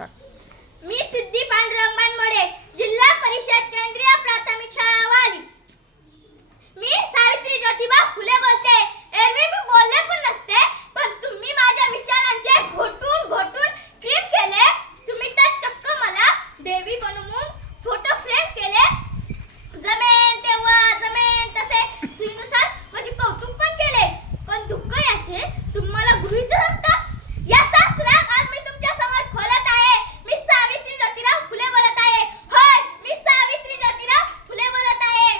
मी सिद्धी पांडुरंग मानमोडे, जिल्हा परिषद केंद्रीय प्राथमिक शाळा वाली. मी सावित्री ज्योतिबा फुले बोलते. एरवी मी बोलले पण नसते, पण तुम्ही माझ्या विचारांचे घोटून घोटून ट्रीट केले. तुम्ही तर चक्क मला देवी बनवून फोटो फ्रेम केले. जमेन तेव्हा जमेन तसे सुईनुसार माझे कौतुक पण केले. पण दुःख याचे तुम्हाला गृहीत धरता. याचाच राग आज मी तुमच्या समोर खोलत आहे. मी सावित्री ज्योतिराव फुले बोलत आहे. होय, मी सावित्री ज्योतिराव फुले बोलत आहे.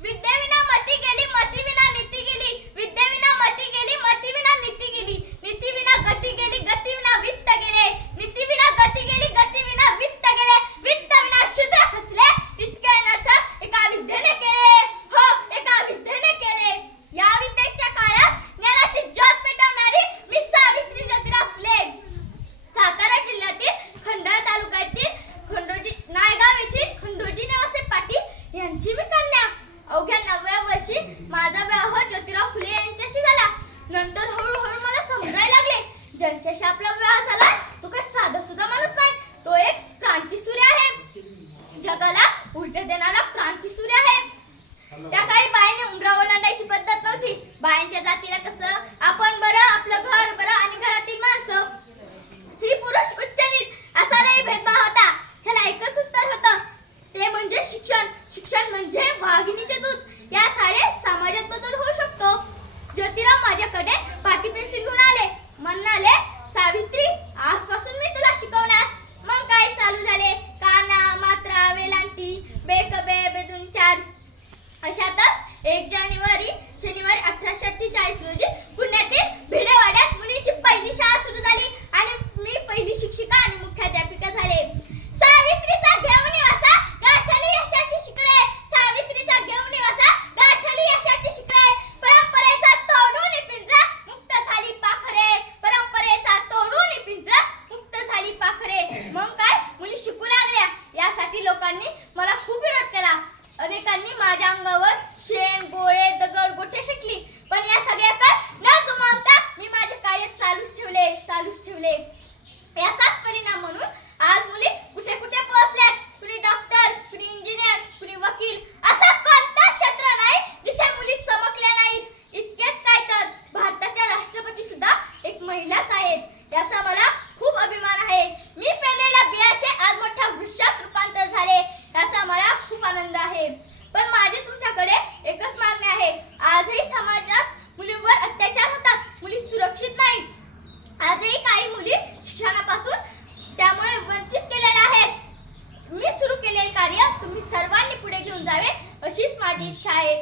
विद्येविना मती गेली, मतीविना नीती गेली. विद्येविना मती गेली, मतीविना नीती गेली. नीतीविना गती गेली, गतीविना वित्त गेले. नीतीविना गती गेली, गतीविना वित्त गेले. वित्तविना शूद्र खचले. इतके अनर्थ एका विद्येने केले. हो, एका विद्येने केले. या विद्येच्या काळात ज्ञानाची ज्योत पेटवणारी मी सावित्री ज्योतिराव फुले. सातारा जिल्ह्यातील खंडाळा तालुक्यातील नायगाव येथील खंडोजी निवासी पाटील यांची मी कन्या. अवघ्या 9व्या वर्षी माझा विवाह ज्योतिराव फुले यांच्याशी झाला. नंतर हळूहळू मला समजायला लागले, ज्यांच्याशी आपला विवाह झाला तो काही साधा सुद्धा माणूस नाही, तो एक क्रांतीसूर्य आहे. जगाला ऊर्जा देणारा क्रांतीसूर्य आहे. त्या काळी बायांनी उंबरावर नांदायची पद्धत नव्हती. बायांच्या जातीला कसं आपण बरं, आपलं घर बरं आणि घरातील माणसं, स्त्री पुरुष उच्च नीच असालाही भेदभाव होता. ह्याला एकच उत्तर होतं, ते म्हणजे शिक्षण. शिक्षण म्हणजे वाघिणीचे दूध. या सारे समाजात बदल होऊ शकतो. ज्योतिराव माझ्याकडे पाटी पेन्सिल घेऊन आले. म्हणाले, सावित्री, आजपासून मी तुला शिकवणार. मग काय चालू झाले काना, मात्रा, वेलांटी, बेकबे, बेदून चार. अशातच 1 जानेवारी शनिवारी 1848 रोजी पुण्यातील भिडेवाड्यात मुलींची पहिली शाळा सुरू झाली आणि मी पहिली शिक्षिका आणि मुख्याध्यापिका झाले. सावित्रीचा घेऊन निवासा गाठली यशाची शिखरे. सावित्रीचा घेऊन निवासा गाठली यशाची शिखरे. परंपरेचा तोडून पिंजरा मुक्त झाली पाखरे. परंपरेचा तोडून पिंजरा मुक्त झाली पाखरे. मग काय, मुली शिकू लागल्या. यासाठी लोकांनी मला खूप विरोध केला. अनेकांनी माझ्या अंगावर शेण, गोळे, दगड, गोटे फेकली. पण या सगळ्याकडे न जुमानता मी माझे कार्य चालूच ठेवले. याचाच परिणाम म्हणून आज मुली कुठे कुठे पोहोचल्यात. कुणी डॉक्टर, कुणी इंजिनियर, कुणी वकील, असा कोणता क्षेत्र नाही जिथे मुली चमकल्या नाहीत. इतकेच काय तर भारताच्या राष्ट्रपती सुद्धा एक महिलाच आहेत. याचा मला खूप अभिमान आहे. मी पेरलेल्या बियाचे आज मोठ्या वृक्षात रूपांतर झाले. याचा मला खूप आनंद आहे. पण माझी तुमच्याकडे एकच मागणी आहे. आजही समाजात मुलींवर अत्याचार होतात. मुली सुरक्षित नाहीत. आजही काही मुली शिक्षणापासून त्यामुळे वंचित केलेल्या आहेत. मी सुरू केलेले कार्य तुम्ही सर्वांनी पुढे घेऊन जावे अशीच माझी इच्छा आहे.